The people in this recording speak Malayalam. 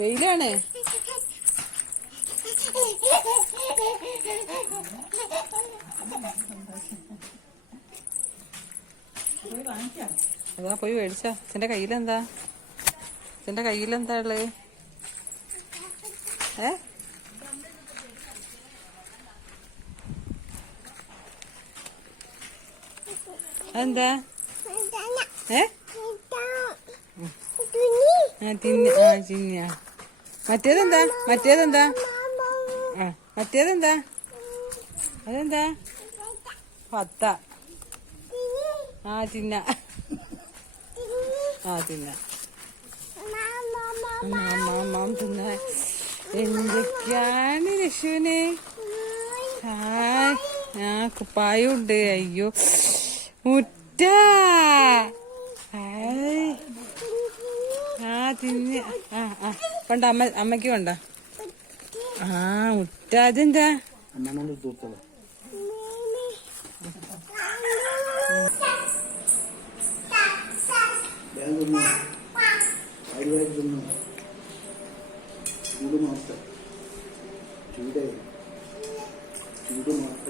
വെയിലാണ്. അതാ പോയി മേടിച്ച. അച്ഛൻ്റെ കയ്യിലെന്താ? അച്ഛൻ്റെ കയ്യിലെന്താ ഉള്ളത്? അതെന്താ? ചിന്നിയ. മറ്റേതെന്താ? മറ്റേതെന്താ? മറ്റേതെന്താ? അതെന്താ? പത്ത. ചിന്ന. തിന്ന. മാം തിന്ന. എന്തൊക്കെയാണ് രക്ഷുവിന്? കുപ്പായും ഉണ്ട്. അയ്യോ മുറ്റ. തിന്ന. കൊണ്ട അമ്മയ്ക്ക് കൊണ്ട. മുറ്റ. അതെന്താ? ചൂട് മാത്രം. ചൂട് ചൂട് മാത്രം.